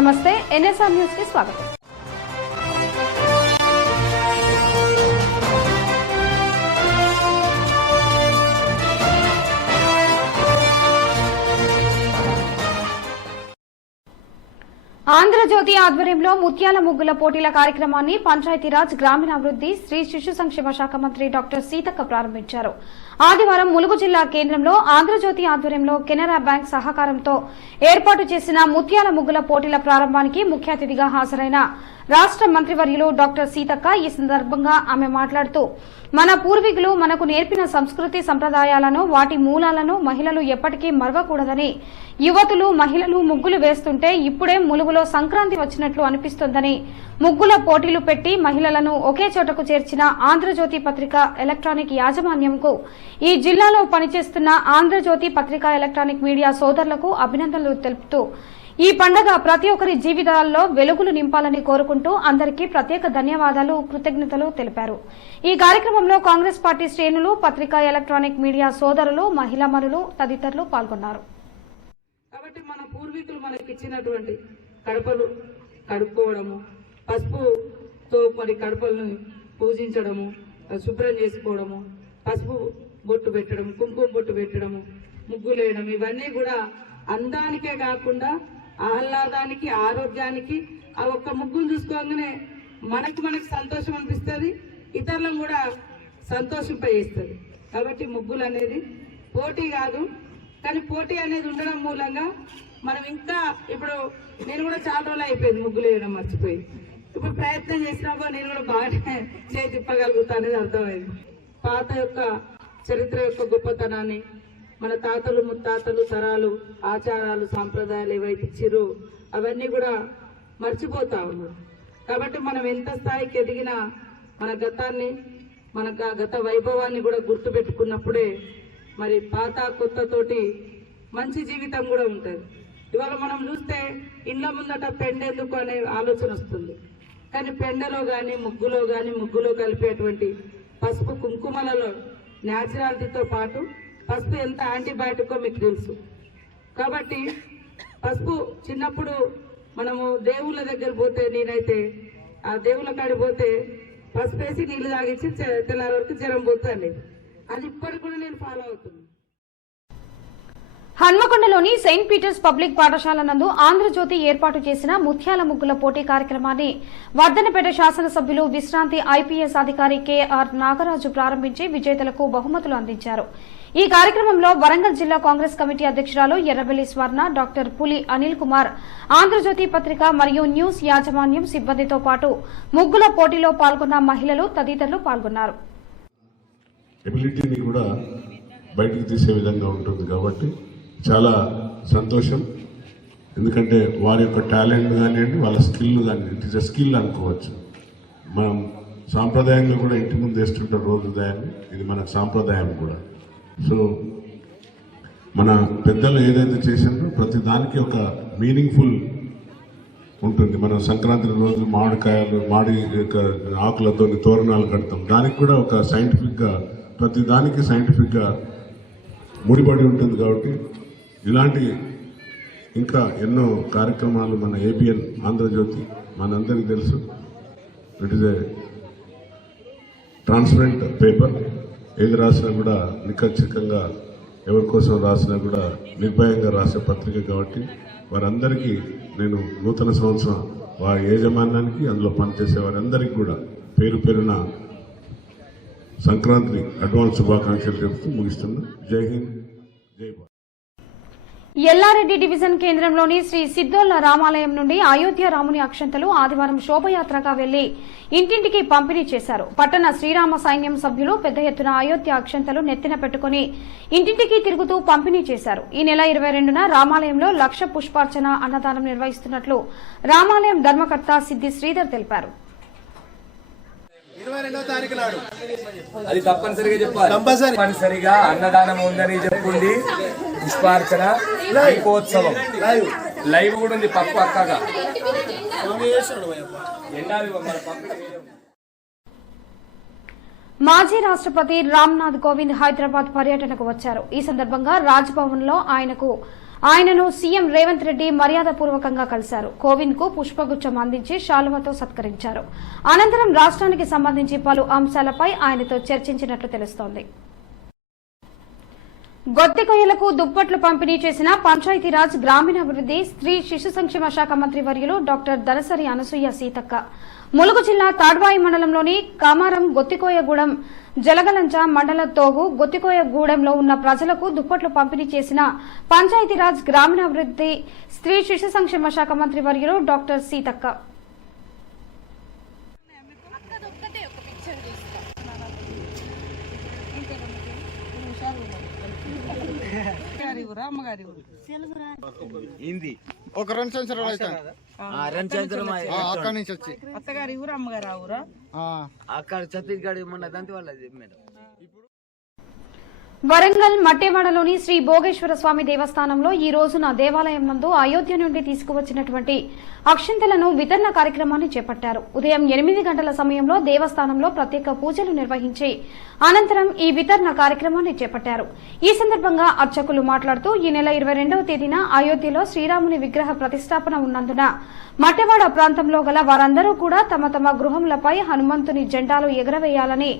నమస్తే NSR news కి స్వాగతం. ఆంధ్రజ్యోతి ఆధ్వర్యంలో ముత్యాల ముగ్గుల పోటీల కార్యక్రమాన్ని పంచాయతీరాజ్ గ్రామీణాభివృద్ది స్త్రీ శిశు సంక్షేమ శాఖ మంత్రి డాక్టర్ సీతక్క ప్రారంభించారు. ఆదివారం ములుగు జిల్లా కేంద్రంలో ఆంధ్రజ్యోతి ఆధ్వర్యంలో కెనరా బ్యాంక్ సహకారంతో ఏర్పాటు చేసిన ముత్యాల ముగ్గుల పోటీల ప్రారంభానికి ముఖ్య అతిథిగా హాజరైన రాష్ట మంత్రివర్యులు డాక్టర్ సీతక్క ఈ సందర్భంగా ఆమె మాట్లాడుతూ మన పూర్వీకులు మనకు నేర్పిన సంస్కృతి సంప్రదాయాలను వాటి మూలాలను మహిళలు ఎప్పటికీ మరవకూడదని యువతులు మహిళలు ముగ్గులు వేస్తుంటే ఇప్పుడే ములుగులో సంక్రాంతి వచ్చినట్లు అనిపిస్తోందని ముగ్గుల పోటీలు పెట్టి మహిళలను ఒకే చోటకు చేర్చిన ఆంధ్రజ్యోతి పత్రిక ఎలక్ట్రానిక్ యాజమాన్యంకు ఈ జిల్లాలో పనిచేస్తున్న ఆంధ్రజ్యోతి పత్రికా ఎలక్ట్రానిక్ మీడియా సోదరులకు అభినందనలు తెలుపుతూ ఈ పండుగ ప్రతి ఒక్కరి జీవితాల్లో వెలుగులు నింపాలని కోరుకుంటూ అందరికీ ప్రత్యేక ధన్యవాదాలు కృతజ్ఞతలు తెలిపారు. ఈ కార్యక్రమంలో కాంగ్రెస్ పార్టీ శ్రేణులు పత్రికా ఎలక్ట్రానిక్ మీడియా సోదరులు మహిళామణులు తదితరులు పాల్గొన్నారు. కాబట్టి మన పూర్వీకులు మనకి ఇచ్చినటువంటి కడపలు కడుక్కోవడము, పసుపుతో మరి కడపలను పూజించడము, శుభ్రం చేసుకోవడము, పసుపు బొట్టు పెట్టడం, కుంకుమ బొట్టు పెట్టడము, ముగ్గులేయడం, ఇవన్నీ కూడా అందానికే కాకుండా ఆహ్లాదానికి ఆరోగ్యానికి ఆ ఒక్క ముగ్గును చూసుకోగానే మనకి సంతోషం అనిపిస్తుంది, ఇతరులను కూడా సంతోషింపజేస్తుంది. కాబట్టి ముగ్గులు అనేది పోటీ కాదు, కానీ పోటీ అనేది ఉండడం మూలంగా మనం ఇంకా ఇప్పుడు నేను కూడా చాలా రోజులు అయిపోయింది ముగ్గులు వేయడం మర్చిపోయి, ఇప్పుడు ప్రయత్నం చేసినాక నేను కూడా బాగానే చేతి తిప్పగలుగుతా అనేది అర్థమైంది. పాత యొక్క చరిత్ర యొక్క గొప్పతనాన్ని మన తాతలు ముత్తాతలు తరాలు ఆచారాలు సాంప్రదాయాలు ఏవైతే ఇచ్చిరో అవన్నీ కూడా మర్చిపోతా ఉన్నారు. కాబట్టి మనం ఎంత స్థాయికి ఎదిగినా మన గతాన్ని మన గత వైభవాన్ని కూడా గుర్తు పెట్టుకున్నప్పుడే మరి పాత కొత్తతోటి మంచి జీవితం కూడా ఉంటుంది. ఇవాళ మనం చూస్తే ఇండ్ల ముందట పెండెందుకు అనే ఆలోచన వస్తుంది, కానీ పెండలో కానీ ముగ్గులో కలిపేటువంటి పసుపు కుంకుమలలో న్యాచురాలిటీతో పాటు పసుపు ఎంత యాంటీబయాటికో మీకు తెలుసు. కాబట్టి పసుపు చిన్నప్పుడు మనము దేవుళ్ళ దగ్గర పోతే, నేనైతే ఆ దేవుళ్ళ కాడికి పోతే పసుపు వేసి నీళ్లు తాగించి తెల్లారి వరకు జ్వరం పోతాను. అది ఇప్పటికి కూడా నేను ఫాలో అవుతున్నాను. హన్మకొండలోని సెయింట్ పీటర్స్ పబ్లిక్ పాఠశాల నందు ఆంధ్రజ్యోతి ఏర్పాటు చేసిన ముత్యాల ముగ్గుల పోటీ కార్యక్రమాన్ని వర్ధనపేట శాసనసభ్యులు విశ్రాంతి ఐపీఎస్ అధికారి కెఆర్ నాగరాజు ప్రారంభించి విజేతలకు బహుమతులు అందించారు. ఈ కార్యక్రమంలో వరంగల్ జిల్లా కాంగ్రెస్ కమిటీ అధ్యక్షురాలు ఎర్రబెల్లి స్వర్ణ, డాక్టర్ పులి అనిల్ కుమార్, ఆంధ్రజ్యోతి పత్రిక మరియు న్యూస్ యాజమాన్యం సిబ్బందితో పాటు ముగ్గుల పోటీలో పాల్గొన్న మహిళలు తదితరులు పాల్గొన్నారు. ఎబిలిటీని కూడా బయటకు తీసే విధంగా ఉంటుంది కాబట్టి చాలా సంతోషం. ఎందుకంటే వారి యొక్క టాలెంట్ కానివ్వండి, వాళ్ళ స్కిల్ కానివ్వండి, ఇట్ ఈస్ ఎ స్కిల్ అనుకోవచ్చు. మనం సాంప్రదాయంగా కూడా ఇంటి ముందు వేస్తుంటారు రోజు ఉదయాన్ని, ఇది మన సాంప్రదాయం కూడా. సో మన పెద్దలు ఏదైతే చేసిందో ప్రతి దానికి ఒక మీనింగ్ఫుల్ ఉంటుంది. మనం సంక్రాంతి రోజు మామిడి యొక్క ఆకులతో తోరణాలు కడతాం, దానికి కూడా ఒక సైంటిఫిక్గా ప్రతి దానికి సైంటిఫిక్గా ముడిపడి ఉంటుంది. కాబట్టి ఇలాంటి ఇంకా ఎన్నో కార్యక్రమాలు మన ఏబిఎన్ ఆంధ్రజ్యోతి మనందరికీ తెలుసు. It is a transparent paper. ఏది రాసినా కూడా నిఖచ్చితంగా ఎవరి కోసం రాసినా కూడా నిర్భయంగా రాసే పత్రిక కాబట్టి వారందరికీ నేను నూతన సంవత్సరం వారి యాజమాన్యానికి అందులో పనిచేసే వారందరికీ కూడా పేరు పేరున సంక్రాంతి అడ్వాన్స్ శుభాకాంక్షలు చెబుతూ ముగిస్తున్నా. జై హింద్, జై భారత్. ఎల్లారెడ్డి డివిజన్ కేంద్రంలోని శ్రీ సిద్దోళ్ల రామాలయం నుండి అయోధ్య రాముని అక్షంతలు ఆదివారం శోభయాత్రగా వెళ్లి ఇంటింటికి పంపిణీ చేశారు. పట్టణ శ్రీరామ సైన్యం సభ్యులు పెద్ద ఎత్తున అయోధ్య అక్షంతలు నెత్తిన పెట్టుకుని ఇంటింటికి తిరుగుతూ పంపిణీ చేశారు. ఈ నెల 22న రామాలయంలో 1,00,000 పుష్పార్చన అన్నదానం నిర్వహిస్తున్నట్లు రామాలయం ధర్మకర్త సిద్ది శ్రీధర్ తెలిపారు. 22వ తారీఖు నాడు అది తప్పనిసరిగా చెప్పాలి. తప్పనిసరిగా అన్నదానం ఉందని చెప్పుండి పుష్పార్చన దీపోత్సవం లైవ్ కూడా ఉంది. పప్పు అక్కగా మాజీ రాష్ట్రపతి రామ్నాథ్ కోవింద్ హైదరాబాద్ పర్యటనకు వచ్చారు. ఈ సందర్భంగా రాజ్ భవన్ లో ఆయనకు ఆయనను సీఎం రేవంత్ రెడ్డి మర్యాదపూర్వకంగా కలిశారు. కోవింద్ కు పుష్పగుచ్చం అందించి శాలువతో సత్కరించారు. అనంతరం రాష్ట్రానికి సంబంధించి పలు అంశాలపై ఆయనతో చర్చించినట్లు తెలుస్తోంది. గొత్తికొయ్యలకు దుప్పట్లు పంపిణీ చేసిన పంచాయతీరాజ్ గ్రామీణాభివృద్ది స్త్రీ శిశు సంక్షేమ శాఖ మంత్రి వర్యులు డాక్టర్ దనసరి అనసూయ సీతక్క ములుగు జిల్లా తాడ్వాయి మండలంలోని కామారం గొత్తికోయగూడెం జలగలంచ మండల తోగు గొత్తికోయగూడెంలో ఉన్న ప్రజలకు దుప్పట్లు పంపిణీ చేసిన పంచాయతీరాజ్ గ్రామీణాభివృద్ది స్త్రీ శిశు సంక్షేమ శాఖ మంత్రి వర్యులు డాక్టర్ సీతక్క. ఒక 2 సంవత్సరాలు అక్కడి నుంచి వచ్చి అత్తగారి ఊరు అమ్మగారు ఆ ఊరా అక్కడ ఛత్తీస్గఢ్ ఉన్నదంతే వాళ్ళది మేడం. వరంగల్ మట్టేవాడలోని శ్రీ భోగేశ్వర స్వామి దేవస్థానంలో ఈ రోజున దేవాలయం నందు అయోధ్య నుండి తీసుకువచ్చినటువంటి అక్షింతలను వితరణ కార్యక్రమాన్ని చేపట్టారు. ఉదయం 8 గంటల సమయంలో దేవస్థానంలో ప్రత్యేక పూజలు నిర్వహించి అనంతరం ఈ వితరణ కార్యక్రమాన్ని చేపట్టారు. ఈ సందర్భంగా అర్చకులు మాట్లాడుతూ ఈ నెల 22వ తేదీన అయోధ్యలో శ్రీరాముని విగ్రహ ప్రతిష్టాపన ఉన్నందున మట్టెవాడ ప్రాంతంలో గల వారందరూ కూడా తమ తమ గృహములపై హనుమంతుని జెండాలు ఎగరవేయాలని,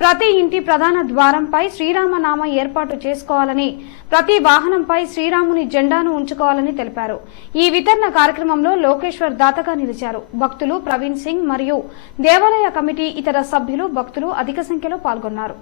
ప్రతి ఇంటి ప్రధాన ద్వారంపై శ్రీరామనామ ఏర్పాటు చేసుకోవాలని, ప్రతి వాహనంపై శ్రీరాముని జెండాను ఉంచుకోవాలని తెలిపారు. ఈ వితరణ కార్యక్రమంలో లోకేశ్వర్ దాతగా నిలిచారు. భక్తులు ప్రవీణ్ సింగ్ మరియు దేవాలయ కమిటీ ఇతర సభ్యులు భక్తులు అధిక సంఖ్యలో పాల్గొన్నారు.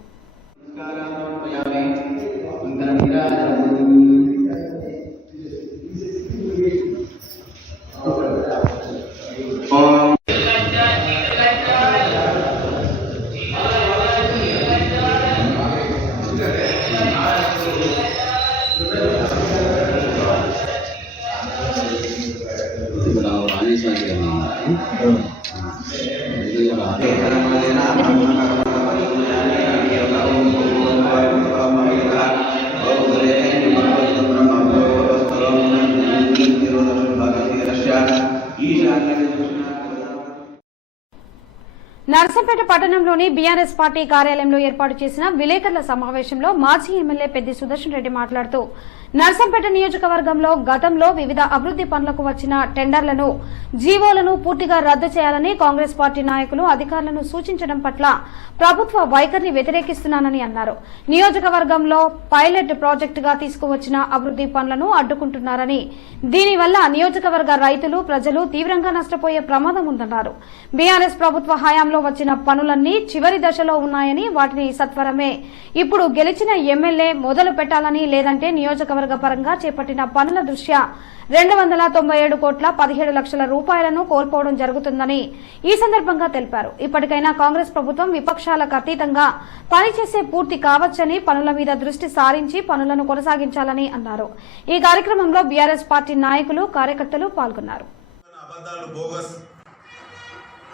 నర్సంపేట పట్టణంలోని బీఆర్ఎస్ పార్టీ కార్యాలయంలో ఏర్పాటు చేసిన విలేకరుల సమావేశంలో మాజీ ఎమ్మెల్యే పెద్ది సుదర్శన్ రెడ్డి మాట్లాడుతూ నర్సంపేట నియోజకవర్గంలో గతంలో వివిధ అభివృద్ది పనులకు వచ్చిన టెండర్లను, జీవోలను పూర్తిగా రద్దు చేయాలని కాంగ్రెస్ పార్టీ నాయకులు అధికారులను సూచించడం పట్ల ప్రభుత్వ వైఖరిని వ్యతిరేకిస్తున్నానని అన్నారు. నియోజకవర్గంలో పైలట్ ప్రాజెక్టుగా తీసుకువచ్చిన అభివృద్ది పనులను అడ్డుకుంటున్నారని, దీనివల్ల నియోజకవర్గ రైతులు, ప్రజలు తీవ్రంగా నష్టపోయే ప్రమాదం ఉందన్నారు. బీఆర్ఎస్ ప్రభుత్వ హయాంలో వచ్చిన పనులన్నీ చివరి దశలో ఉన్నాయని, వాటిని సత్వరమే ఇప్పుడు గెలిచిన ఎమ్మెల్యే మొదలు పెట్టాలని, లేదంటే నియోజకవర్గ పరంగా చేపట్టిన పనుల దృష్ట్యా 297 కోట్ల 17 లక్షల రూపాయలను కోల్పోవడం జరుగుతుందని ఈ సందర్భంగా తెలిపారు. ఇప్పటికైనా కాంగ్రెస్ ప్రభుత్వం విపక్షాలకు అతీతంగా పనిచేసే పూర్తి కావచ్చని, పనుల మీద దృష్టి సారించి పనులను కొనసాగించాలని అన్నారు. ఈ కార్యక్రమంలో బీఆర్ఎస్ పార్టీ నాయకులు, కార్యకర్తలు పాల్గొన్నారు.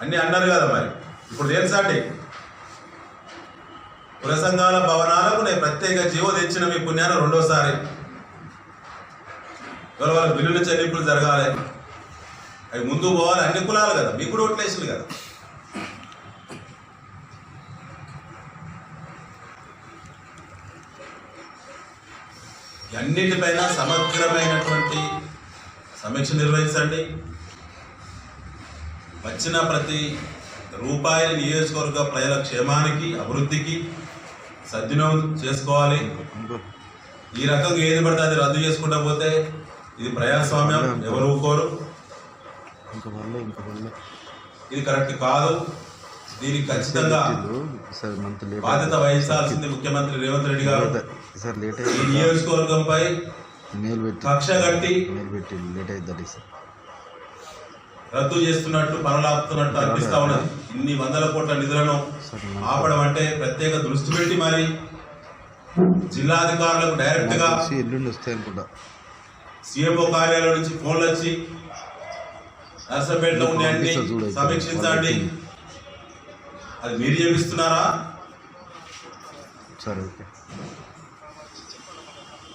అన్ని అన్నారు కదా, మరి ఇప్పుడు తెలుసండి కుల సంఘాల భవనాలకు నేను ప్రత్యేక జీవో తెచ్చిన మీ పుణ్యాన రెండోసారి. ఇవాళ వాళ్ళ బిల్లుల చెల్లింపులు జరగాలి, అవి ముందు పోవాలి. అన్ని కులాలు కదా, మీకు కూడా ఓట్లేసింది కదా. అన్నిటిపైన సమగ్రమైనటువంటి సమీక్ష నిర్వహించండి. వచ్చిన ప్రతి రూపాయి నియోజకవర్గ ప్రజల క్షేమానికి, అభివృద్ధికి సద్వినియోగం చేసుకోవాలి. ఈ రకంగా ఏది పడితే అది రద్దు చేసుకుంటా పోతే ఇది ప్రజాస్వామ్యం, ఎవరు ఊరుకోరు. ఇది కరెక్ట్ కాదు. దీనికి ఖచ్చితంగా బాధ్యత వహించాల్సింది ముఖ్యమంత్రి రేవంత్ రెడ్డి గారు. ఈ నియోజకవర్గంపై కక్ష కట్టి రద్దు చేస్తున్నట్టు, పనులు ఆపుతున్నట్టు అనిపిస్తా ఉన్నది. ఇన్ని వందల కోట్ల నిధులను ఆపడం అంటే ప్రత్యేక దృష్టి పెట్టి మరి జిల్లాధికారులకు డైరెక్ట్ గా సీఎంఓ కార్యాలయం నుంచి ఫోన్లు వచ్చి నర్సంపేటలో ఉన్నాయండి, సమీక్షించండి. అది మీరు చేపిస్తున్నారా?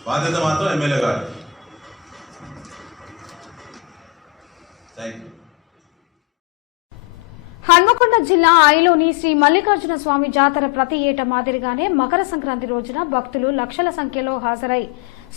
బాధ్యత మాత్రం ఎమ్మెల్యే గారు. Thank you. హన్మకొండ జిల్లా ఐలోని శ్రీ మల్లికార్జున స్వామి జాతర ప్రతి ఏటా మాదిరిగానే మకర సంక్రాంతి రోజున భక్తులు లక్షల సంఖ్యలో హాజరై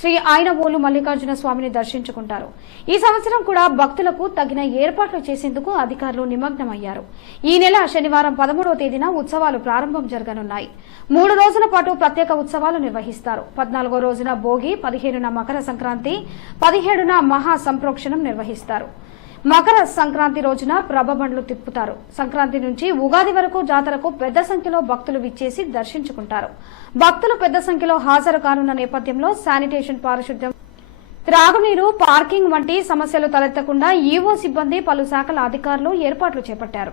శ్రీ ఐనవోలు మల్లికార్జున స్వామిని దర్శించుకుంటారు. ఈ సంవత్సరం కూడా భక్తులకు తగిన ఏర్పాట్లు చేసేందుకు అధికారులు నిమగ్నమయ్యారు. ఈ నెల శనివారం 13వ తేదీన ఉత్సవాలు ప్రారంభం జరగనున్నాయి. 3 రోజుల పాటు ప్రత్యేక ఉత్సవాలు నిర్వహిస్తారు. 14వ రోజున భోగి, 15న మకర సంక్రాంతి, 17న మహా సంప్రోక్షణం నిర్వహిస్తారు. మకర సంక్రాంతి రోజున ప్రభబండ్లు తిప్పుతారు. సంక్రాంతి నుంచి ఉగాది వరకు జాతరకు పెద్ద సంఖ్యలో భక్తులు విచ్చేసి దర్శించుకుంటారు. భక్తులు పెద్ద సంఖ్యలో హాజరు కానున్న నేపథ్యంలో శానిటేషన్, పారిశుద్ధ్యం, త్రాగునీరు, పార్కింగ్ వంటి సమస్యలు తలెత్తకుండా ఈవో సిబ్బంది, పలు శాఖల అధికారులు ఏర్పాట్లు చేపట్టారు.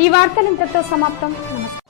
ఈ వార్తలు ఇంతటితో సమాప్తం. నమస్కారం.